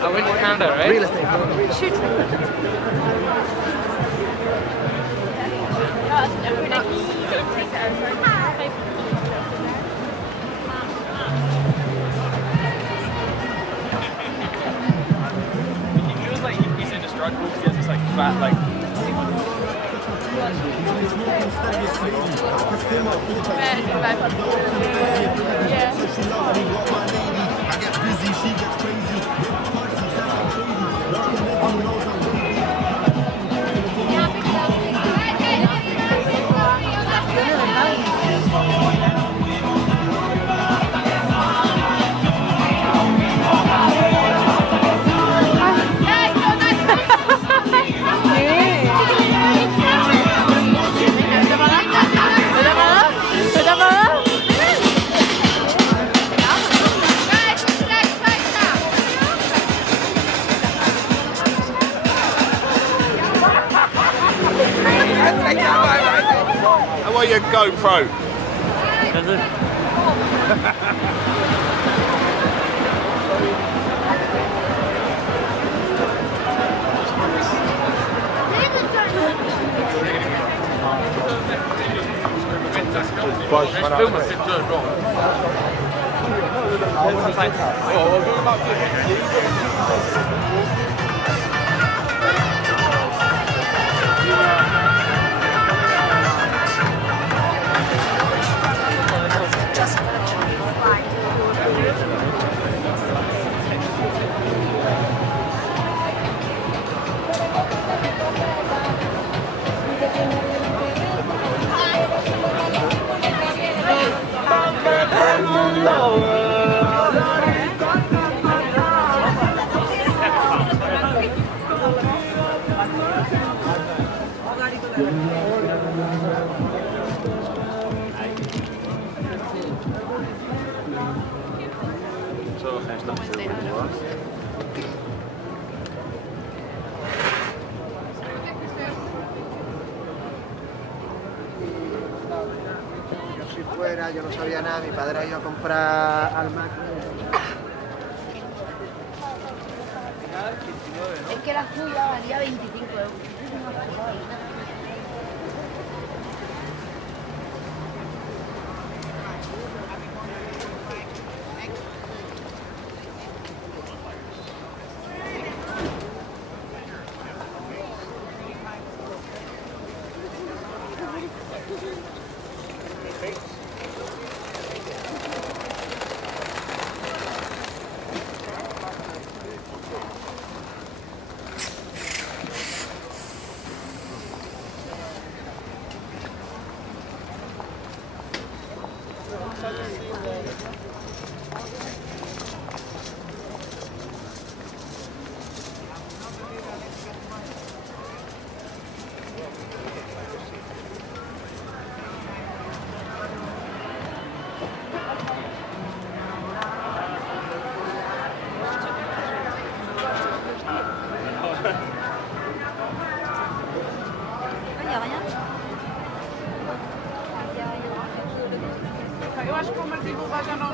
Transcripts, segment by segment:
I went to Canada, right? Real estate. Shoot. He feels like he's indestructible because he has this like fat like. I get busy, she gets crazy. How about your GoPro? Si fuera, yo no sabía nada, mi padre ha ido a comprar al macro. Es que la suya valía 25 euros. Eu acho que o Martinho vai já não.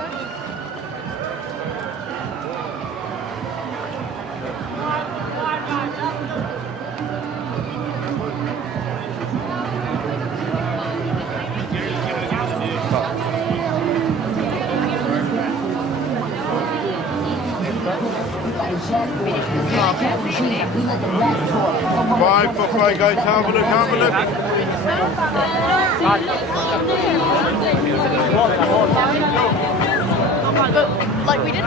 Five buffet guys, have a look, have a look. But, like we did.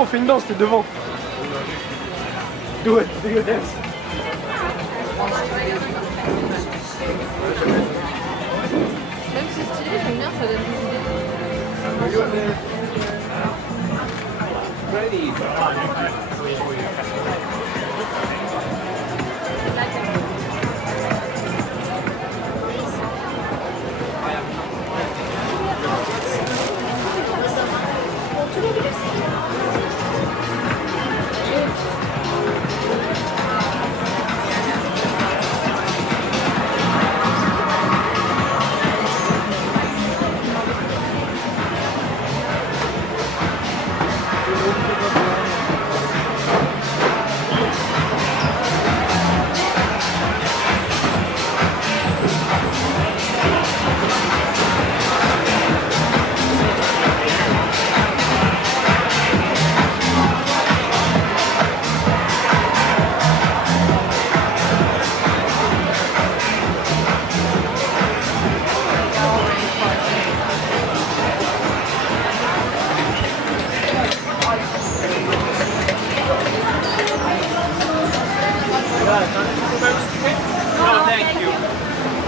on fait une danse, t'es devant. Do it dance. Même si c'est stylé, j'aime bien, ça donne des idées.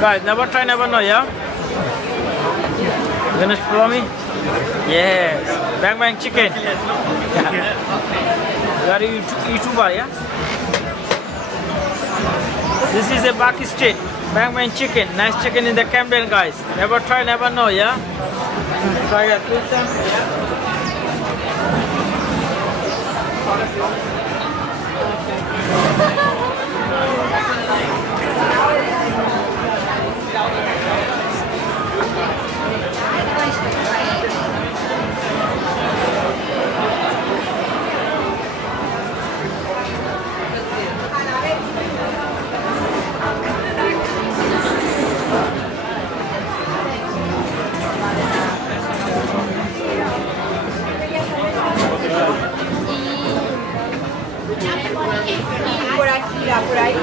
Guys, never try, never know, yeah? Gonna follow me? Yes. Bang bang chicken. You are a YouTuber, yeah? This is a Baki street. Bang bang chicken. Nice chicken in the Camden, guys. Never try, never know, yeah? Try that, please. Por aquí, por ahí.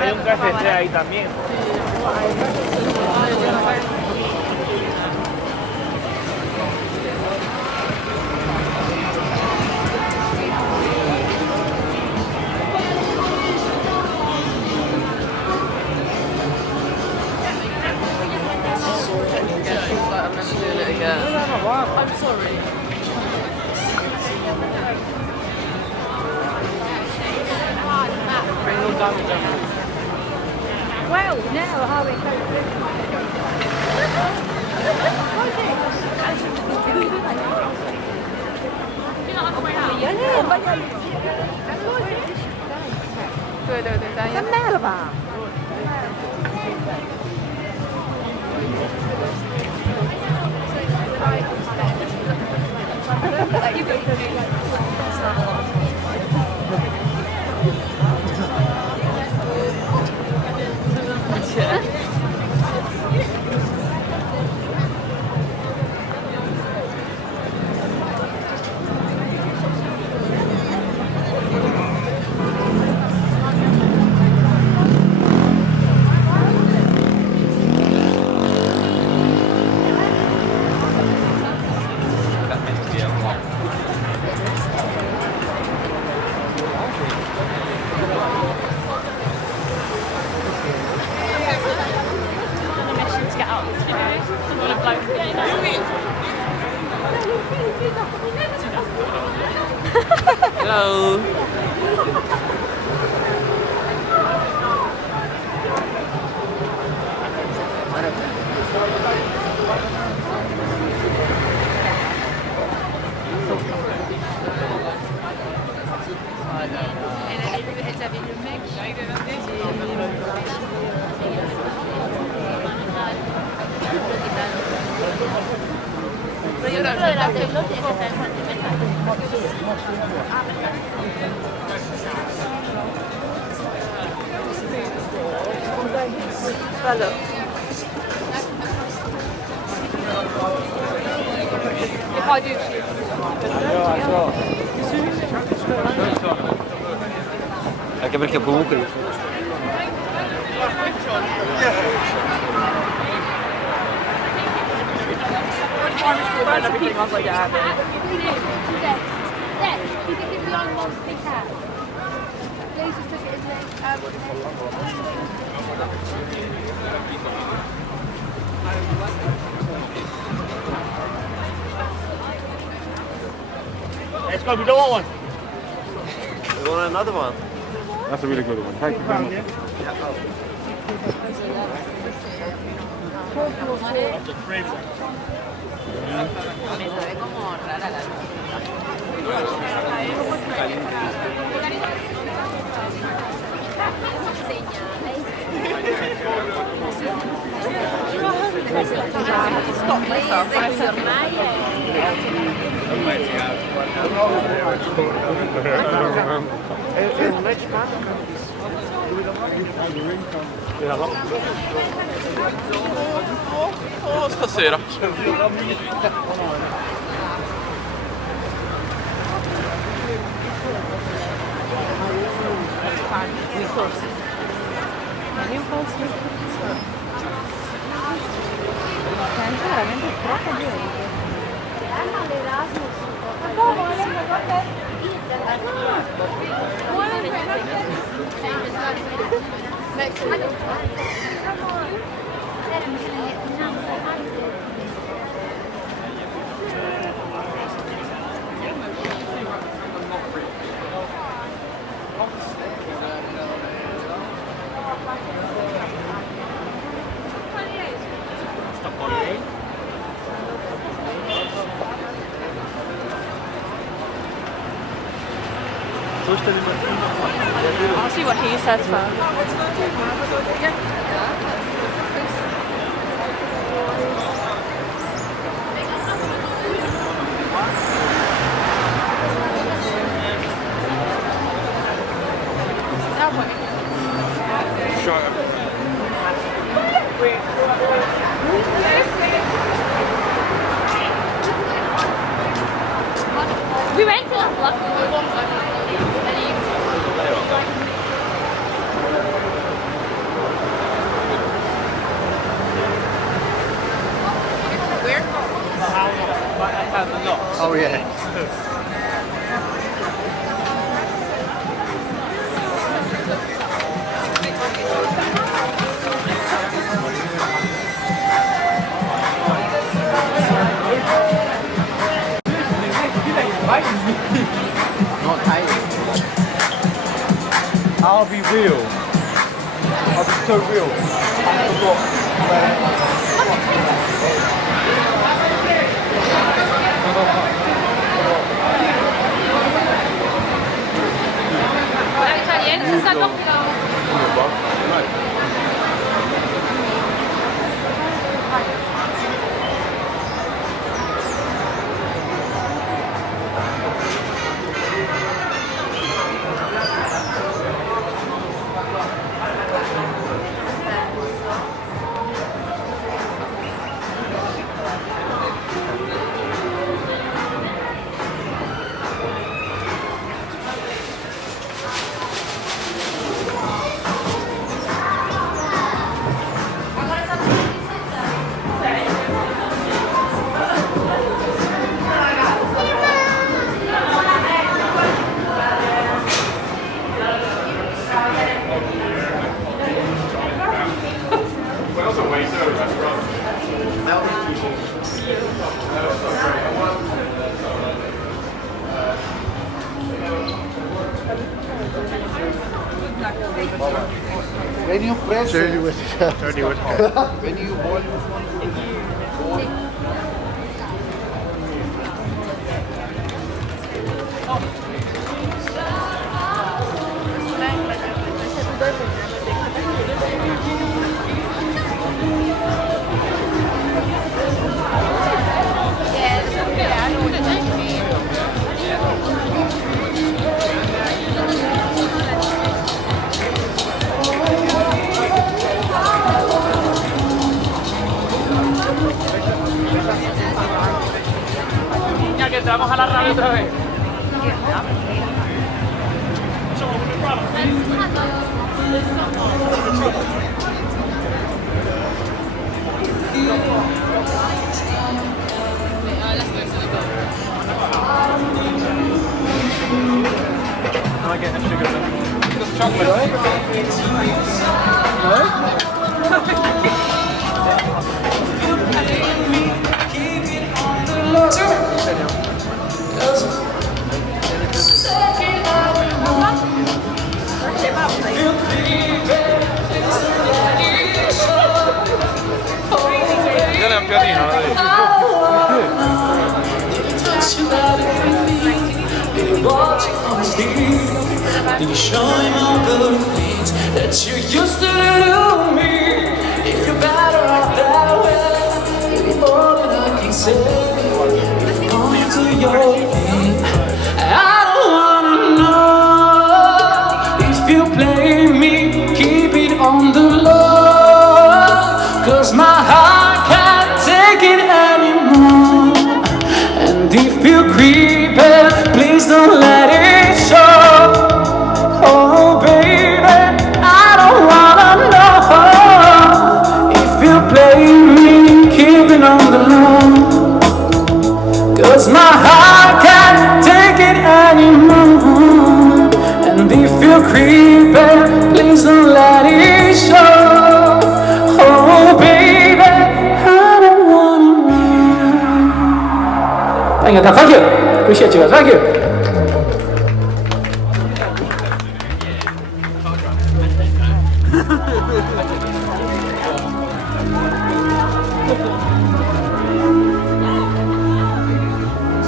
Hay un café ahí también. 对对对，咱也卖了吧？Hello. Vale. Ifade ediyor. Anche perché comunque Everything else like that. Let's go, we don't want one. we want another one. That's a really good one. Thank you very much. That's a free one. Stop myself. Stasera. veramente troppo gente. I'll see what he says first. We went to the block. Oh yeah. I'll be real. I'll be so real. Italiani si stanno When you press, when you hold, Niña, que entramos a la radio otra vez. Am I getting sugar? Chocolate. Dale un pianino, You show him all good things that you used to do to me. If you're better off that way, it'll be more than I can say. If you're going to your feet, I don't wanna know if you play me, keep it on the low, 'cause my heart can't take it anymore. And if you creep it, please don't let it show. Oh baby, I don't wanna know if you play me, keep it on the low, 'cause my heart can't take it anymore. And if you creep it, please don't let it show. Oh baby, I don't wanna know. Thank you. Appreciate you guys. Thank you.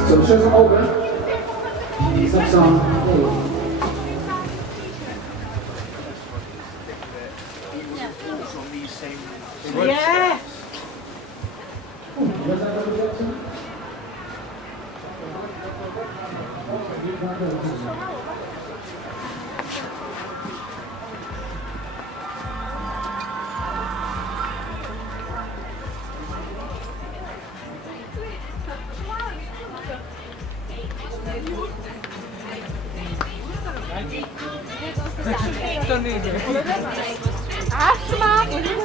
So the show's open. Next song. Yeah. Asma, what is it?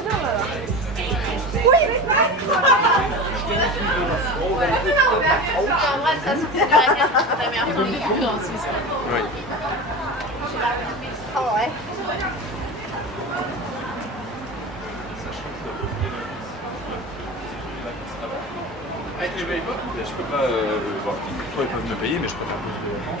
Je peux pas voir. Toi, ils peuvent me payer, mais je préfère plus de vacances.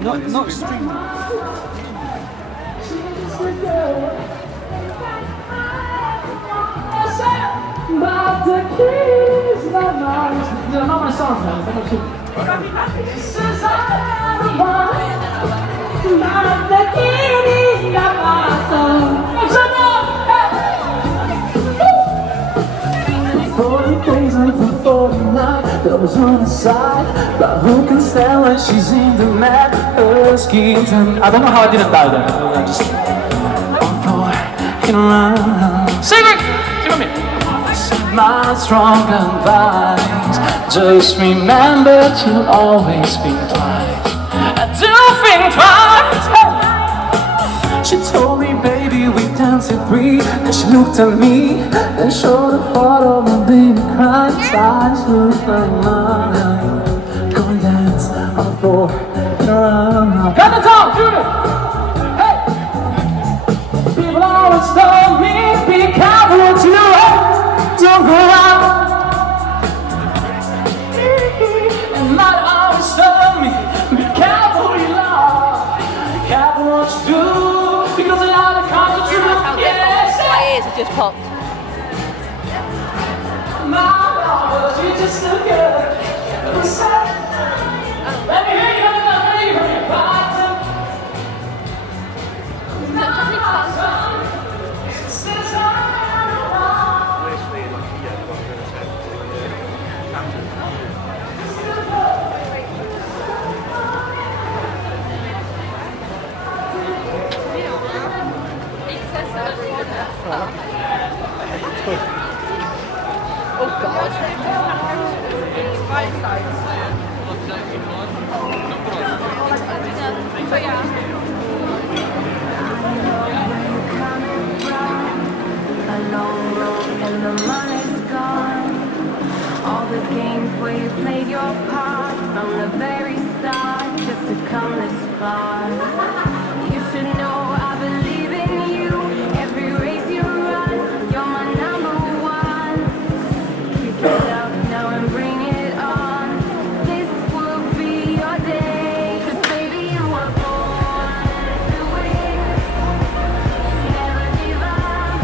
not string. But the keys, not mine. They're not my songs, man. She says I'm the one. But the keys, not my song. Days until 49, that was on the side. But who can stand when she's in the mad schemes? And I don't know how I didn't die there. I just on for it around. Sing it! Sing with me. My strong advice, just remember to always think twice. Do think twice. She told me, baby, we danced at 3. Then she looked at me and showed a photo of my baby crying. Eyes look like mine. Go and dance on the floor and around. Cut the tongue, Judith! Hey! People always told me, be careful what you do. Don't go out. And might always told me, be careful who you love. Be careful what you do. Because a lot of concerts you look, yes. My ears have just popped. My love, you just look good. Let me hear you, let me hear you. Oh God. A long road and the money's gone. All the games where you played your part from the very start just to come this far. You should know I believe in you. Every race you run, you're my number one. Kick it up now and bring it on. This will be your day. 'Cause baby you were born to win. Never give up,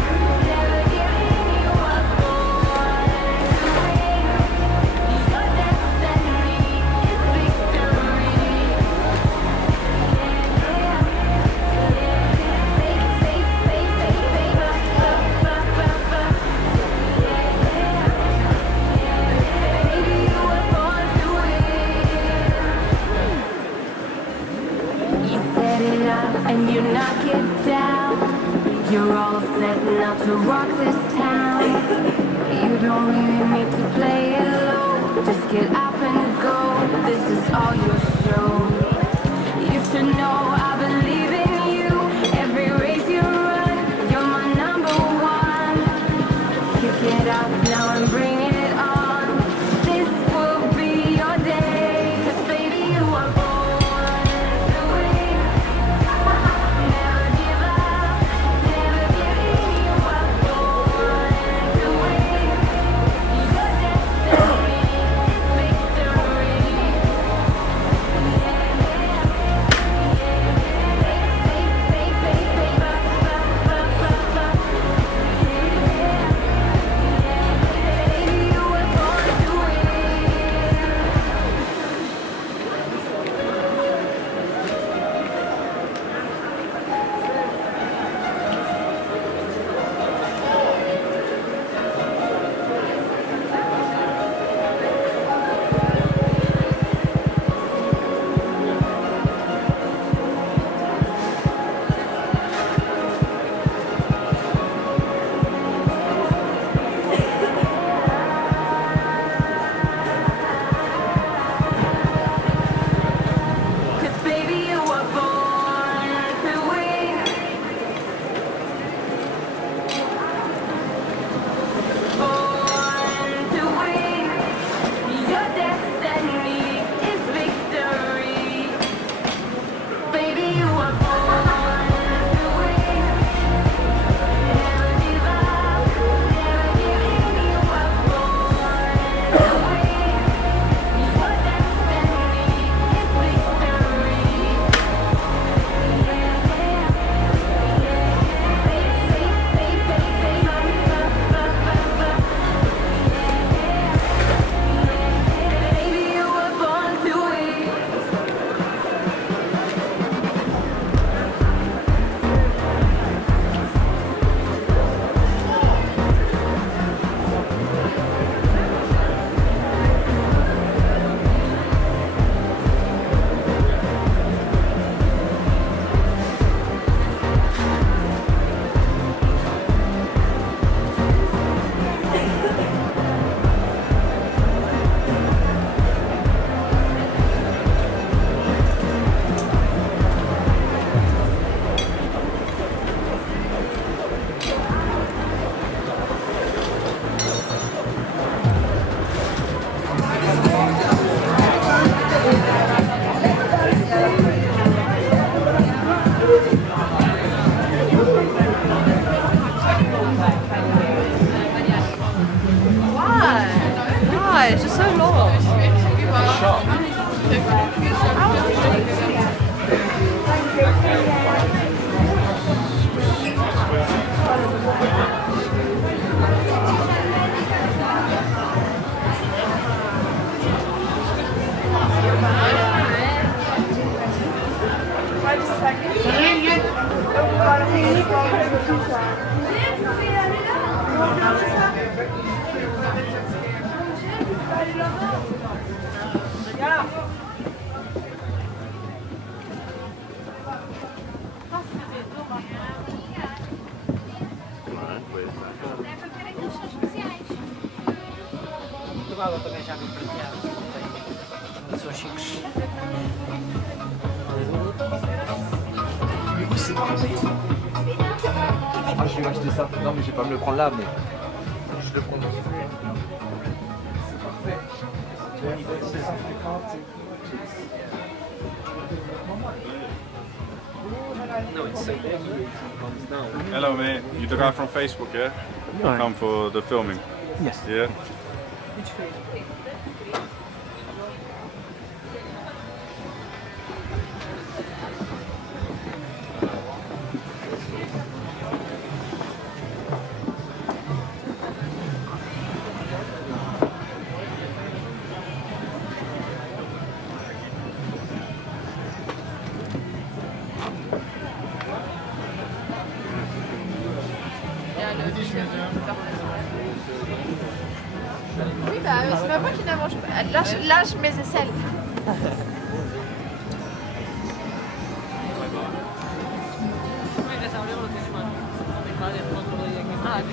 never give in. You were born to win. Your destiny is victory. And you knock it down. You're all set now to rock this town. You don't really need to play it low. Just get up and go. This is all your show. You should know I believe in you. Every race you run, you're my number one. Kick it up now and bring it on. This will be your day. 'Cause baby you were born to win. Never give up, never give in. You were born to win. Your destiny is victory. chic. Ah, je vais acheter ça. Non, mais je vais pas me le prendre là, mais je le prends. No, it's so big. Hello, mate. You the guy from Facebook, yeah? Yeah. Come for the filming. Yes. Yeah. Oui, bah, c'est pas moi qui ne mange pas. Lâche mes aisselles. Ah, ok.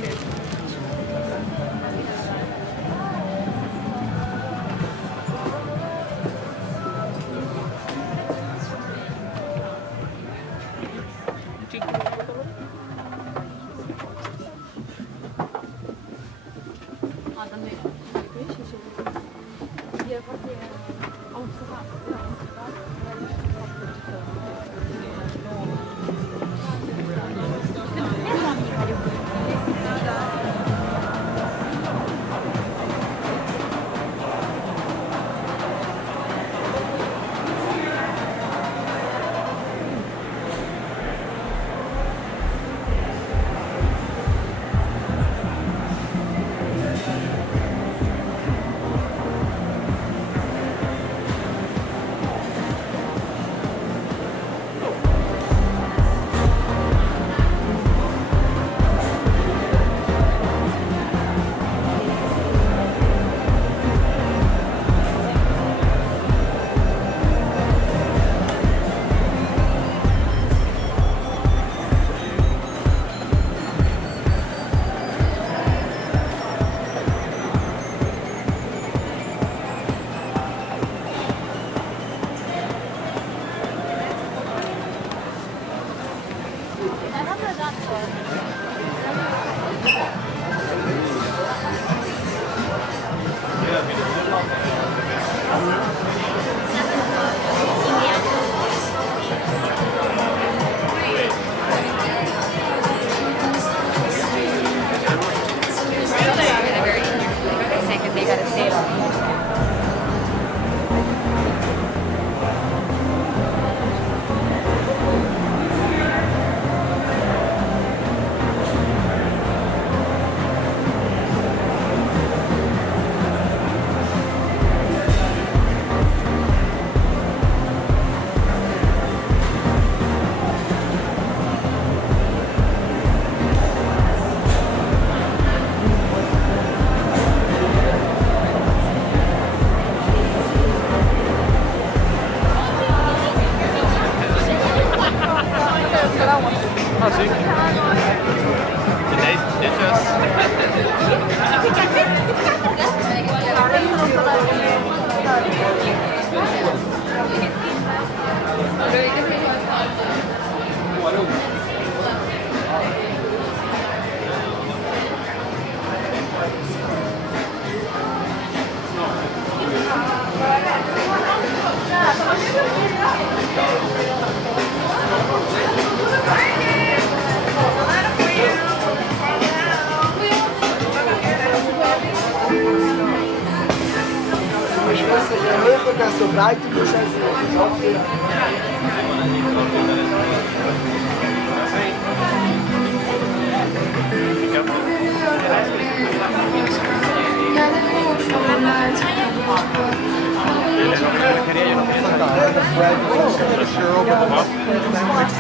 לא יכול לעשות רייט כמו שזה.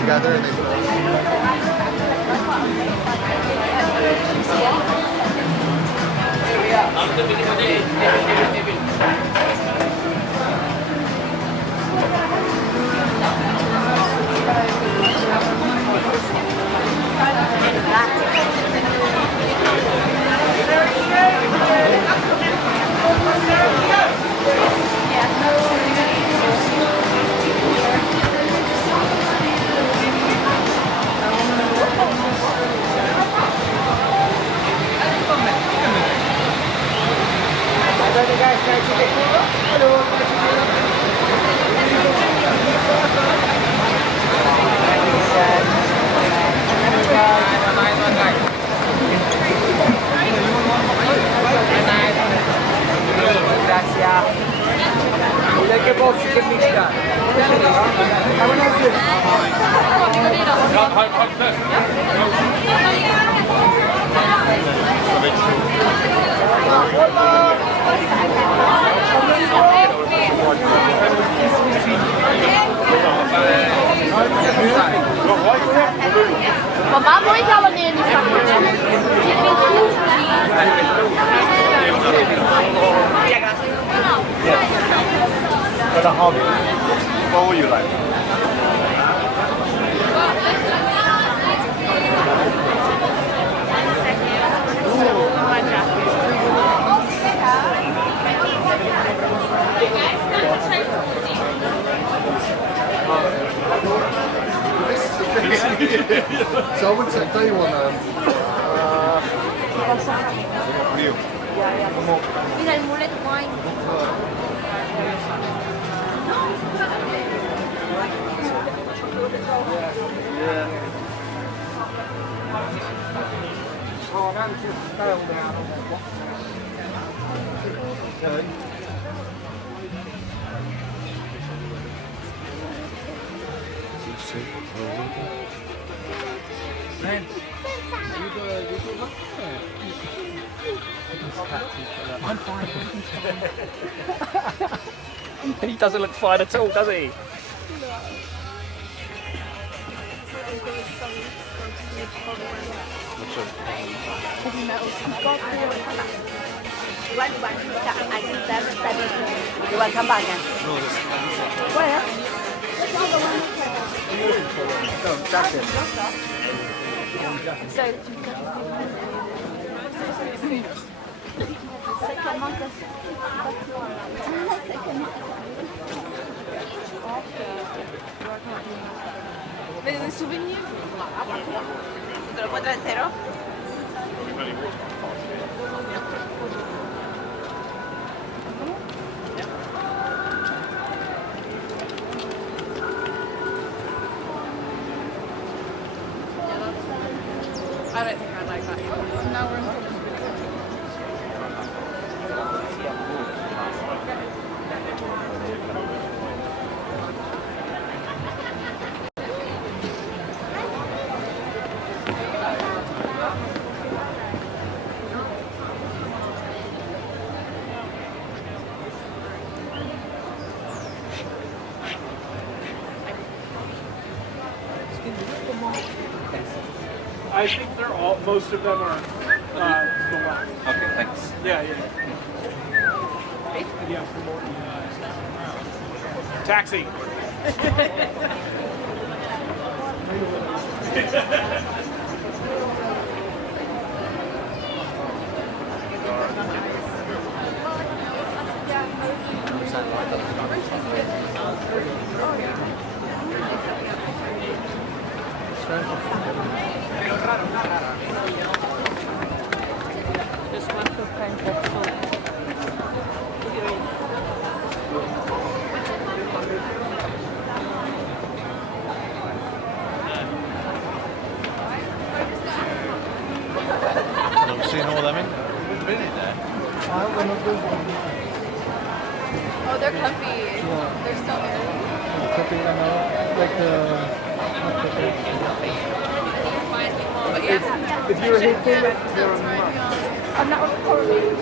Yeah. che box che mi sta. Mamma, vuoi già la mia Got a hobby. What would you like? So I would say, tell you what, Mira il mullet wine. He doesn't look fine at all, does he? You want to come back again? Where? ¿Ves un souvenir? ¿Te lo puedo traer entero? I don't think I'd like that either. Now we're in trouble. I think they're all, most of them are black. Okay, thanks. Yeah. Taxi. I've seen all them in. Been in there. Oh, they're comfy. They're so good. But yeah. if you're a hit Yeah, I'm not recording.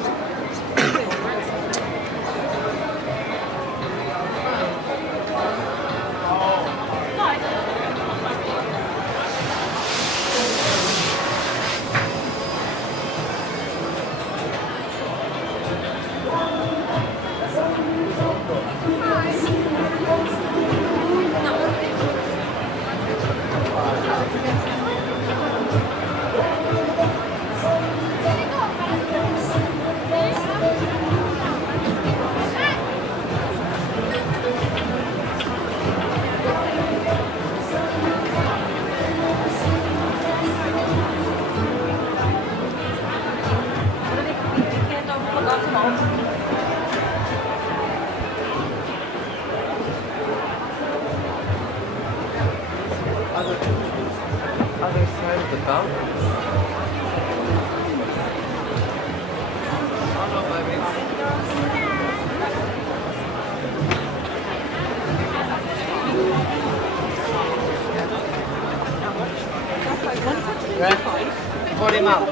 Other side of the town. Oh no, les marques.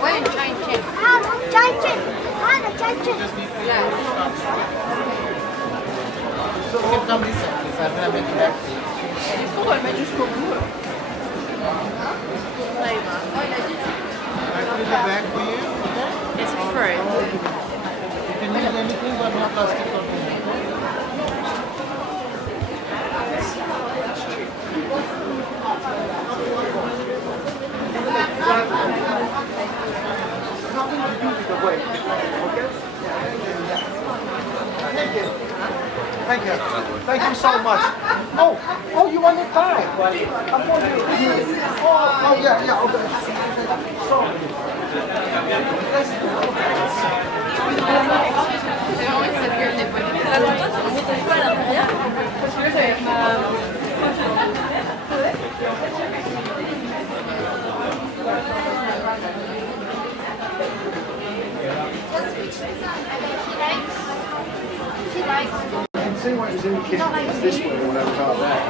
When giant chip. Giant chip. Giant chip. Est-ce qu'on doit le mettre jusqu'au bout? It's free. Thank you. Thank you so much. Oh, you want it back? I'm wondering. Oh, yeah, okay. Sorry. J'ai vraiment que ça pue des fois. On met quoi à l'intérieur? Parce que avec You can see what was in the kitchen. It's this way or whatever about that.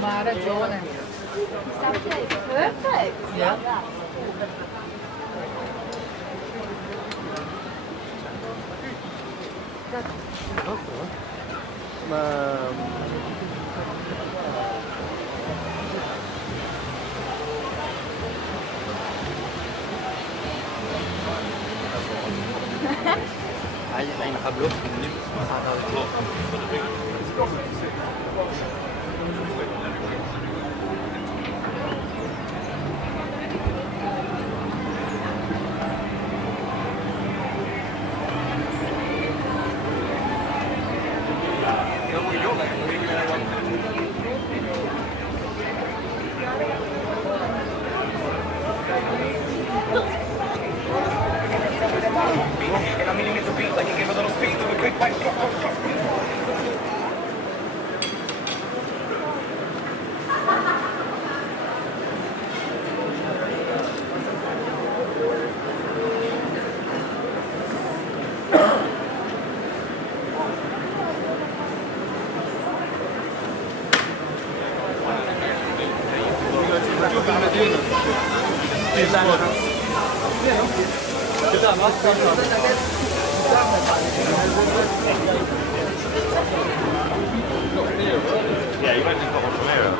Ma ragione. Perfect. Yeah. Ein Pablo. Yeah, you might need a couple from there.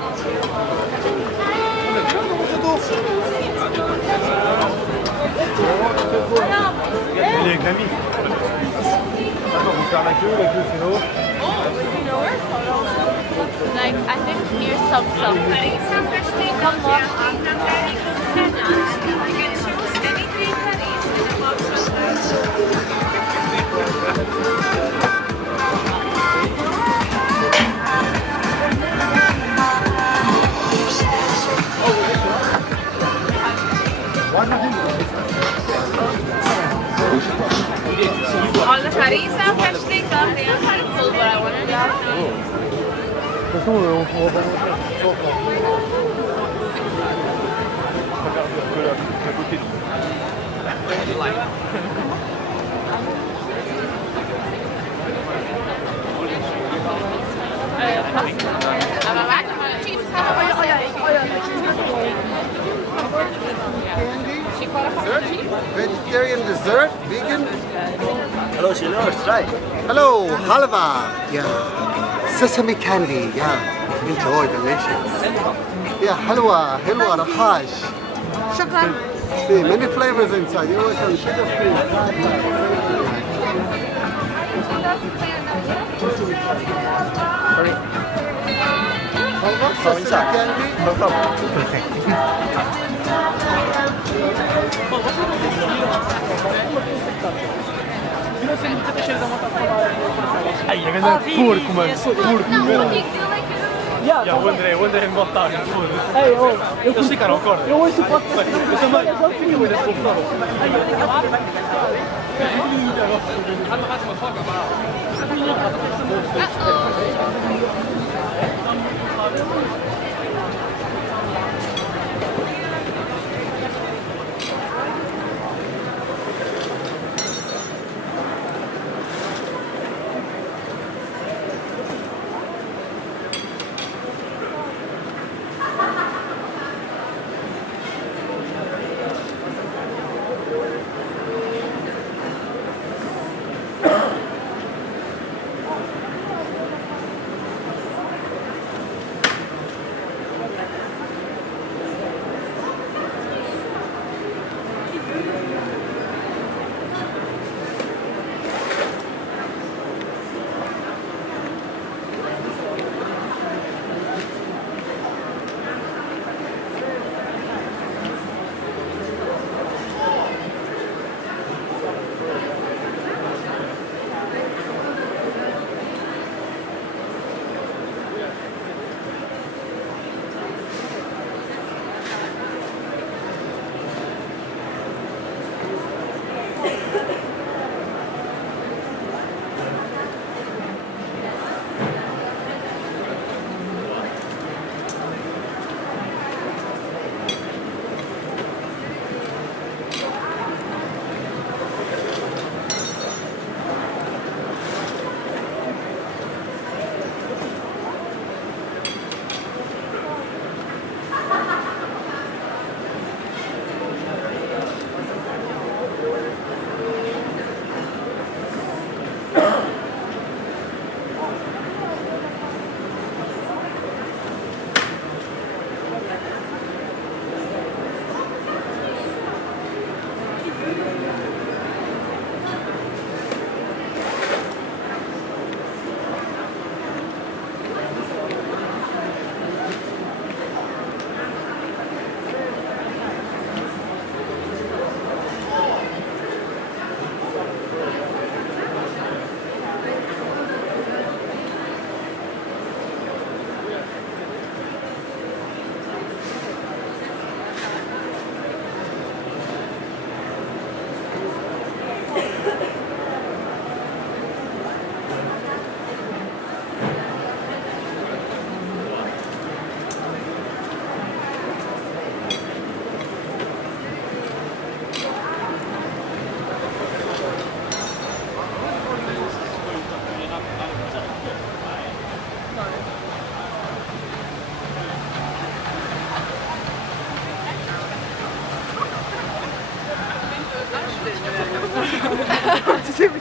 Il est avec l'ami. Attends, vous faire la queue sinon. Like, I think here's some stuff. Come on. On the harissa, fresh steak, they are kind of full, but I wanted to De toute façon, on pourra pas manger. Vegetarian dessert, vegan. Hello, Sheila. Try. Hello, halva. Yeah, sesame candy. Yeah, enjoy, delicious. Yeah, halwa, rahaj. Shukran. See, many flavors inside. You know what? Some sugar free. Sesame candy. Ai, é grande porco, mano. Porco, Já, o André me botar no fundo. Eles ficaram, acorda. Eu ouço o podcast. Eu também. Eu fiquei muito desconfortável.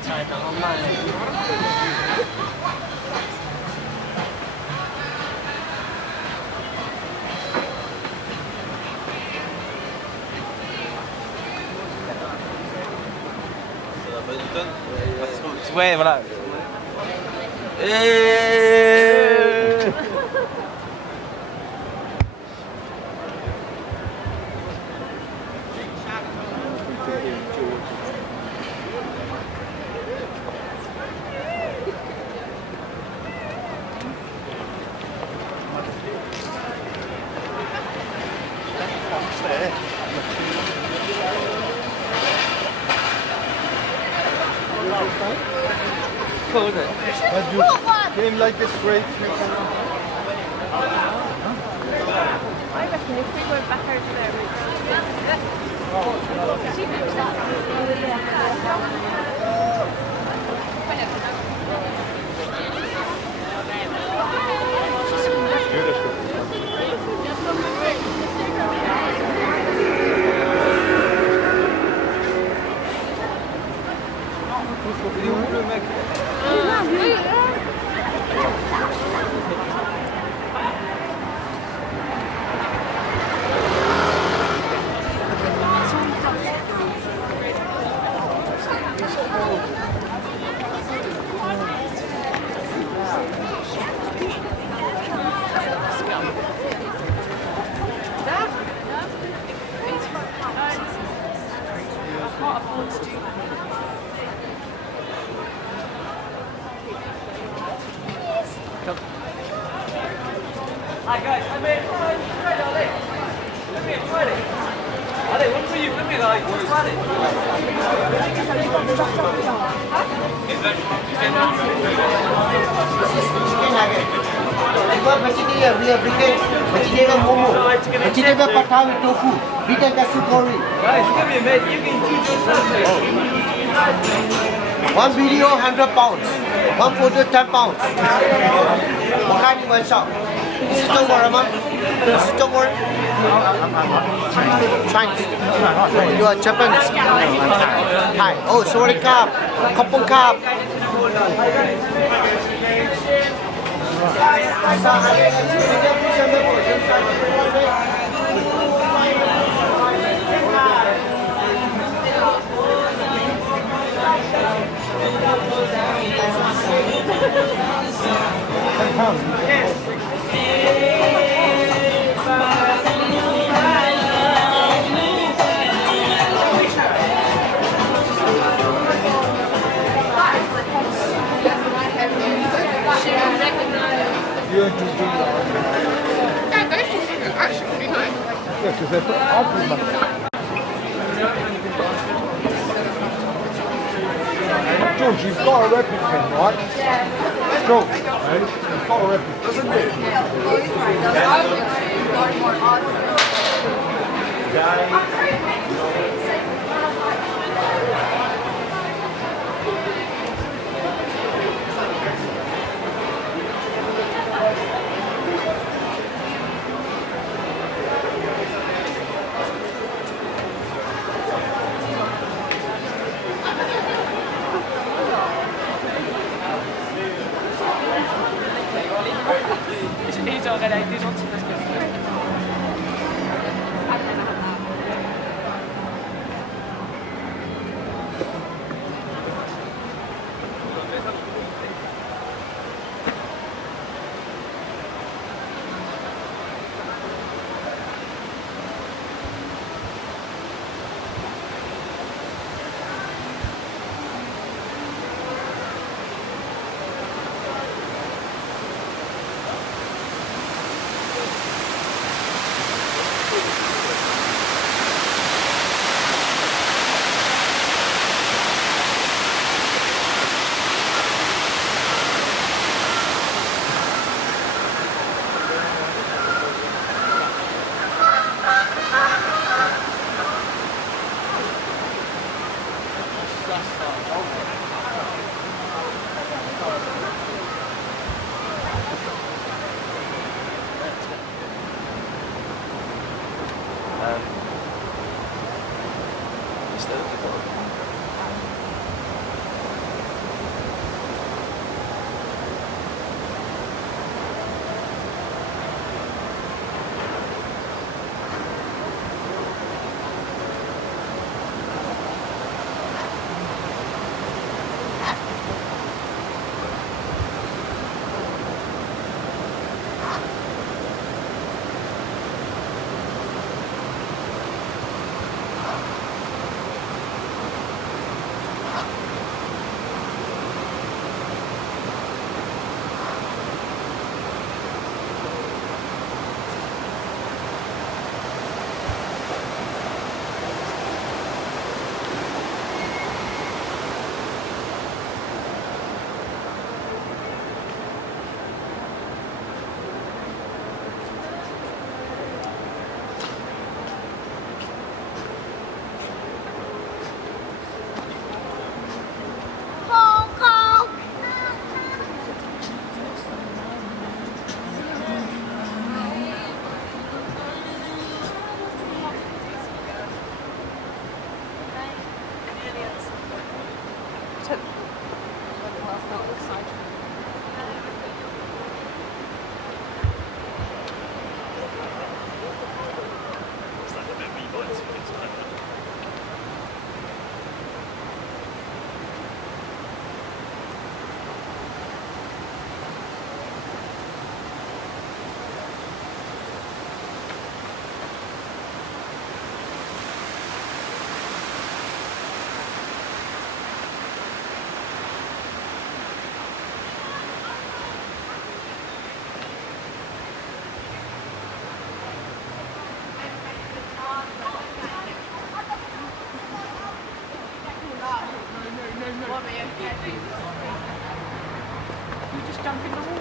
ถ่ายแต่ห้องบ้านเลย Ouais, voilà. But you came like a straight. I reckon if we went back over there, Hi guys, I'm in. Try it, Ali. Let me try it. Ali, one for you. Let me like. Try it. We got vegetarian, we have vegetarian momo, vegetarian pattha with tofu, vegan kasukori. Guys, give me a minute. You can teach yourself this. One video, 100 pounds. One photo, 10 pounds. Makan in one shop. This is Zhongguo, man. This is Zhongguo. Chinese. You are Japanese. Thai. Oh, sorry, Kap. Kapong Kap. George, you've got a replica, right? Yeah. George, you've got a replica. Doesn't it? Elle a été gentille parce que... jumping the wall.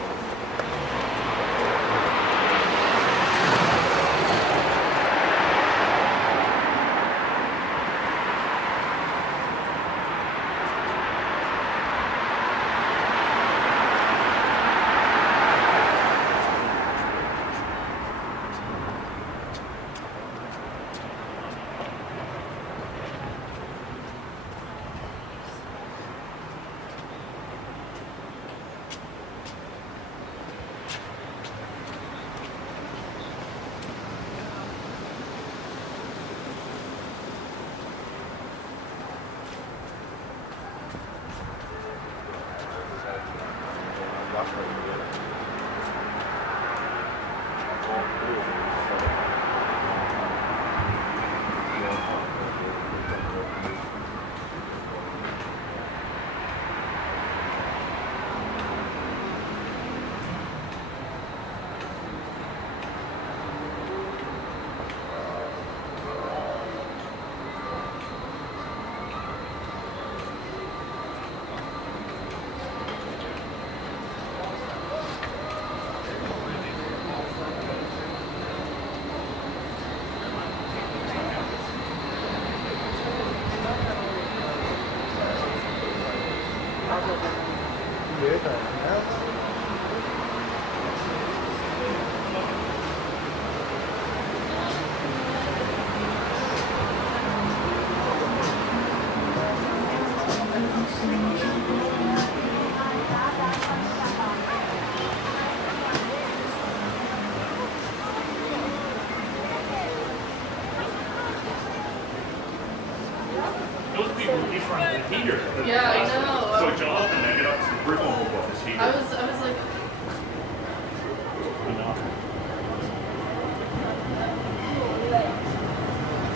Those people different heater. Yeah, I know. So Jonathan ended up some brick on off his heater. I was like,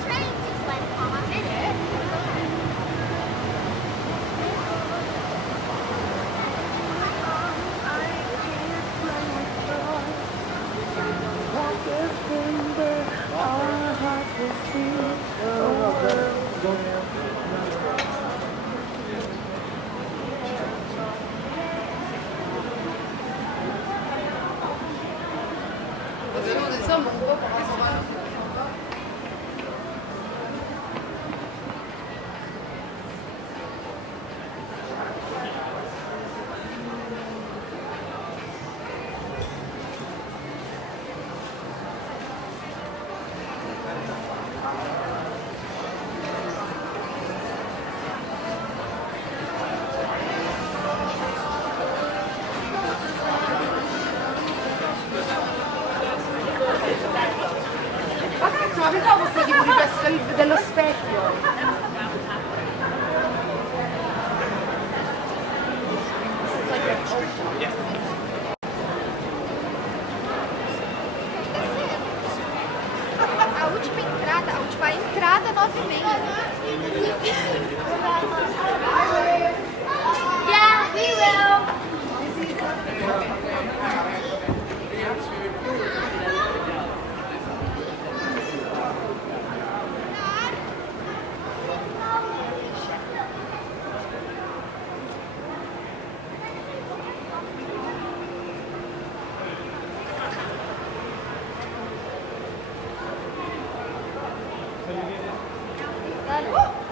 Train just went past it. Avevo des hommes en gros pour un mal. Ma cazzo, ma pensavo fosse tipo riflesso dello specchio. A última entrada, 9h30. Yeah, we will. Dale.